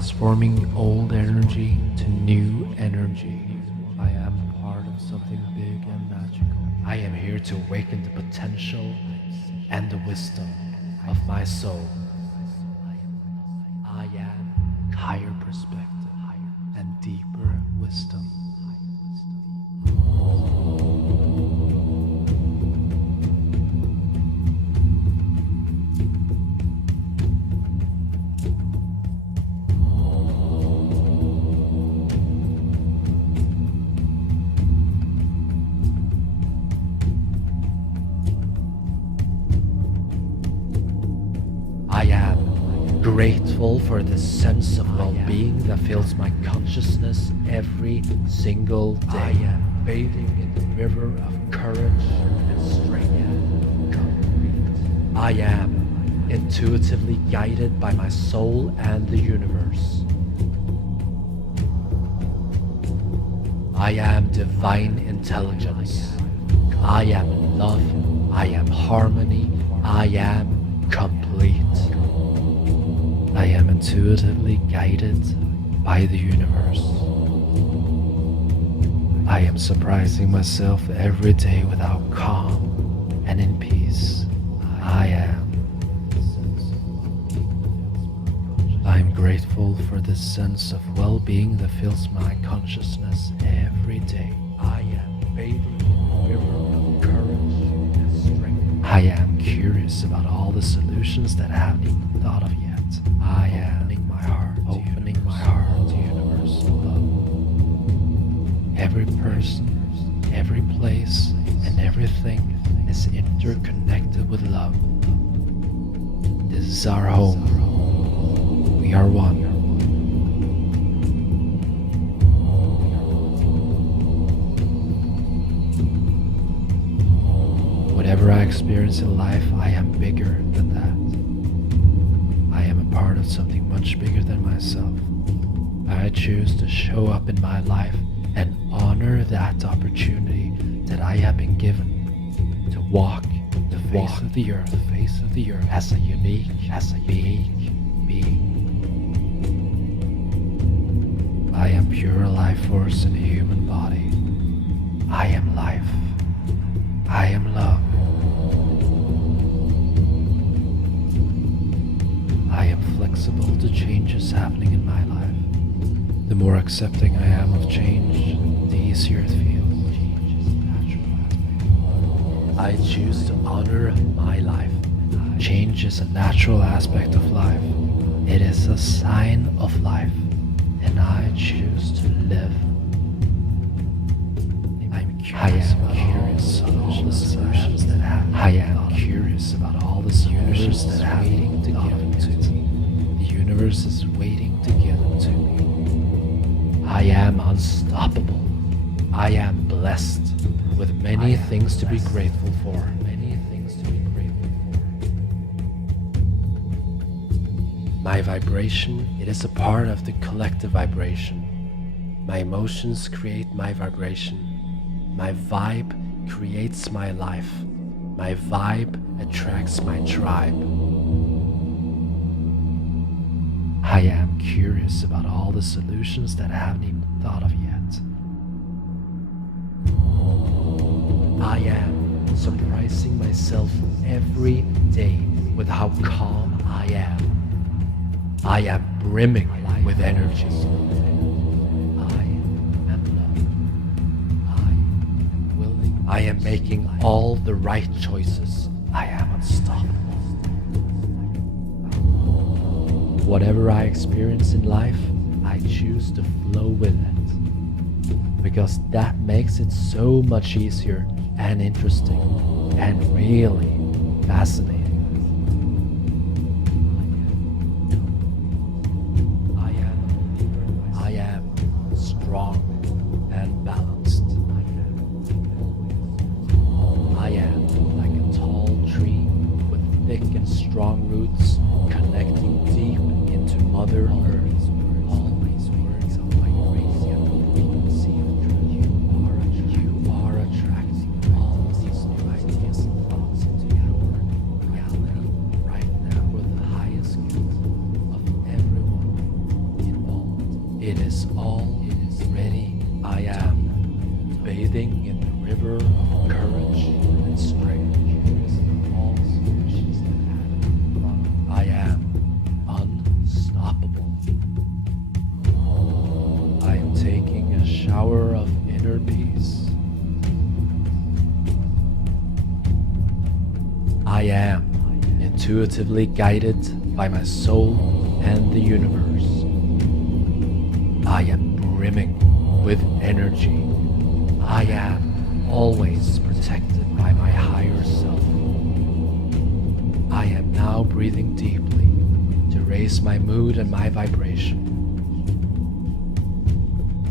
transforming old energy to new energy. I am part of something big and magical. I am here to awaken the potential and the wisdom of my soul. I am higher perspective and deeper wisdom. I am grateful for the sense of well-being that fills my consciousness every single day. I am bathing in the river of courage and strength. I am intuitively guided by my soul and the universe. I am divine intelligence. I am love. I am harmony. I am complete. I am intuitively guided by the universe. I am surprising myself every day without calm and in peace. I am. I am grateful for the sense of well-being that fills my consciousness every day. I am bathing in the river of courage and strength. I am curious about all the solutions that I haven't even thought of yet. I am opening my heart to universal love. Every person, every place, and everything is interconnected with love. This is our home. We are one. Whatever I experience in life, I am bigger than that. I am a part of something much bigger than myself. I choose to show up in my life and honor that opportunity that I have been given to walk the face of the earth, as a unique being. I am pure life force in a human body. I am life. I am love. I am flexible to changes happening in my life. The more accepting I am of change, the easier it feels. I choose to honor my life. Change is a natural aspect of life. It is a sign of life, and I choose to live. I am curious about all the solutions that have. I am curious about all the solutions that have waiting to give them to me. The universe is waiting to give them to me. I am unstoppable. I am blessed with many things to be grateful for. My vibration, it is a part of the collective vibration. My emotions create my vibration. My vibe creates my life. My vibe attracts my tribe. I am curious about all the solutions that I haven't even thought of yet. I am surprising myself every day with how calm I am. I am brimming with energy. I am making all the right choices. I am unstoppable. Whatever I experience in life, I choose to flow with it. Because that makes it so much easier and interesting and really fascinating. I am strong and balanced. I am like a tall tree with thick and strong roots connecting deep into Mother Earth. Always words of vibration and frequency of truth. You are attracting all these new ideas and thoughts into your It is all ready. I am bathing in the river of courage and strength. I am unstoppable. I am taking a shower of inner peace. I am intuitively guided by my soul and the universe. I am brimming with energy. I am always protected by my higher self. I am now breathing deeply to raise my mood and my vibration.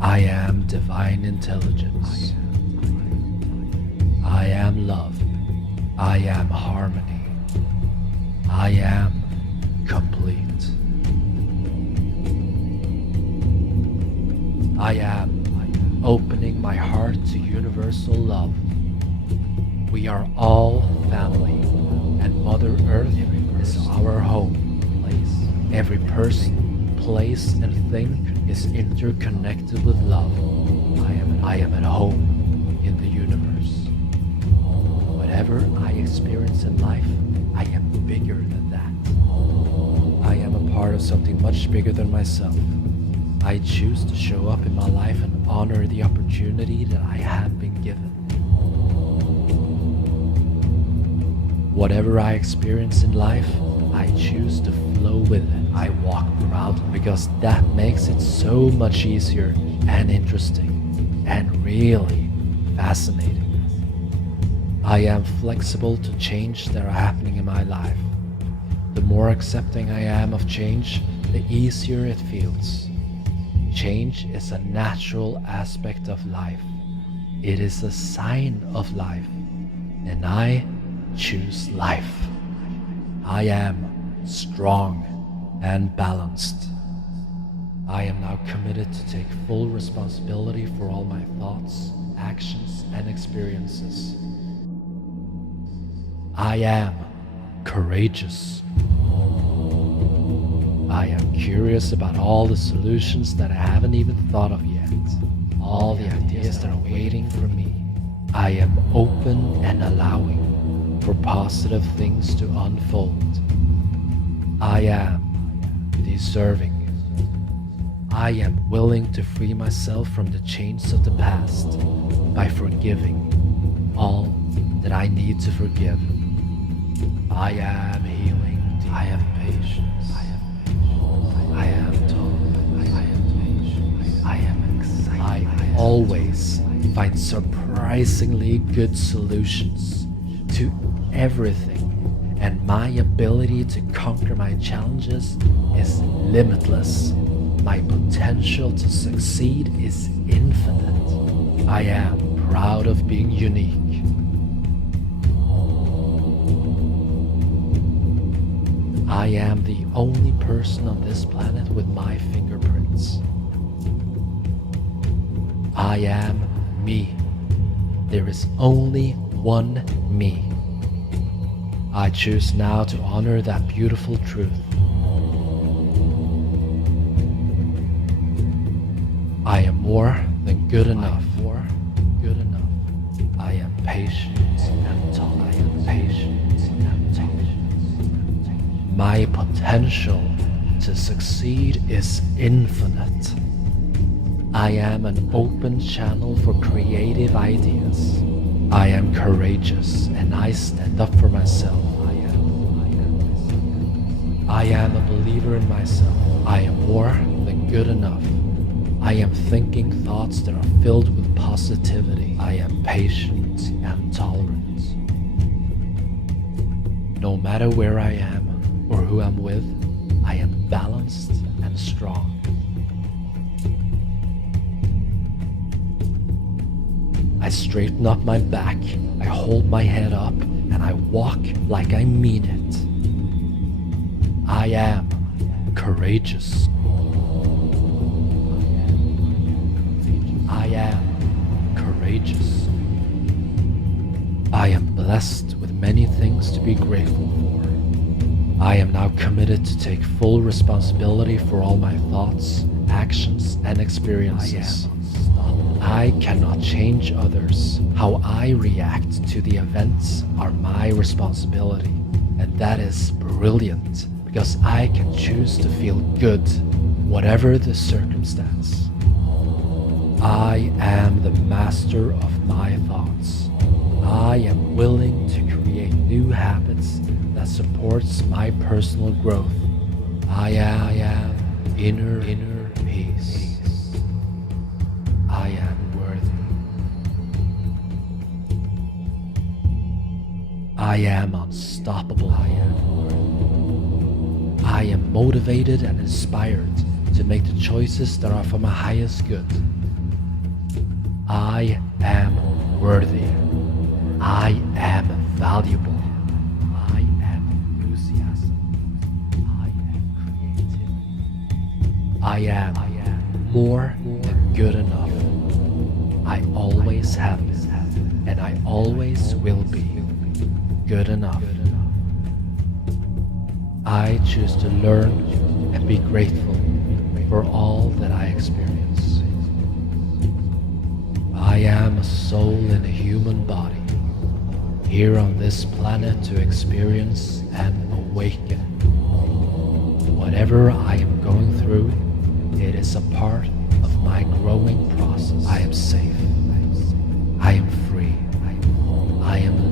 I am divine intelligence. I am love. I am harmony. I am complete. I am opening my heart to universal love. We are all family, and Mother Earth is our home. Every person, place, and thing is interconnected with love. I am at home in the universe. Whatever I experience in life, I am bigger than that. I am a part of something much bigger than myself. I choose to show up in my life and honor the opportunity that I have been given. Whatever I experience in life, I choose to flow with it. I walk proudly because that makes it so much easier and interesting and really fascinating. I am flexible to change that are happening in my life. The more accepting I am of change, the easier it feels. Change is a natural aspect of life. It is a sign of life, and I choose life. I am strong and balanced. I am now committed to take full responsibility for all my thoughts, actions, and experiences. I am courageous. I am curious about all the solutions that I haven't even thought of yet, all the ideas that are waiting for me. I am open and allowing for positive things to unfold. I am deserving. I am willing to free myself from the chains of the past by forgiving all that I need to forgive. I am healing. I am patient. I am tolerant. I am patient. I am excited. I always find surprisingly good solutions to everything, and my ability to conquer my challenges is limitless. My potential to succeed is infinite. I am proud of being unique. I am the only person on this planet with my fingerprints. I am me. There is only one me. I choose now to honor that beautiful truth. I am more than good enough. I am patient and tolerant. My potential to succeed is infinite. I am an open channel for creative ideas. I am courageous and I stand up for myself. I am a believer in myself. I am more than good enough. I am thinking thoughts that are filled with positivity. I am patient and tolerant. No matter where I am or who I'm with, I am balanced and strong. I straighten up my back, I hold my head up, and I walk like I mean it. I am courageous. I am courageous. I am blessed with many things to be grateful for. I am now committed to take full responsibility for all my thoughts, actions and experiences. I cannot change others. How I react to the events are my responsibility. And that is brilliant because I can choose to feel good, whatever the circumstance. I am the master of my thoughts. I am willing to create new habits that supports my personal growth. I am inner peace. I am worthy. I am unstoppable. I am motivated and inspired to make the choices that are for my highest good. I am worthy. I am valuable. I am enthusiastic. I am creative. I am more than good enough. I always have been, and I always will be good enough. I choose to learn and be grateful for all that I experience. I am a soul in a human body, here on this planet to experience and awaken. Whatever I am going through, it is a part of my growing process. I am safe. I am free. I am